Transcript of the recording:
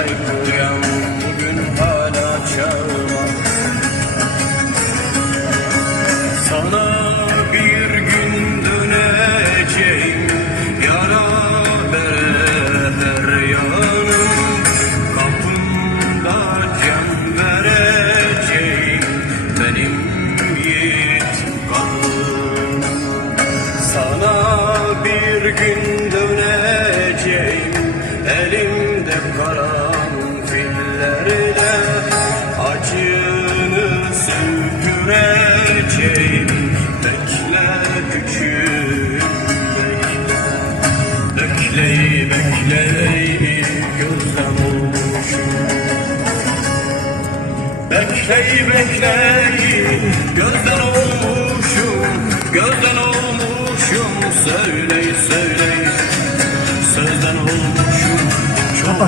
Haykıran gün hala çağıma Sana bir gün döneceğim Yara bere her yanım. Kapında can vereceğim Benim yiğit Sana bir gün döneceğim Elimde karanfillerle Bekleyi bekleyi gözden olmuşum Bekleyi bekleyi gözden olmuşum Gözden olmuşum söyleyi söyleyi Sözden olmuşum çok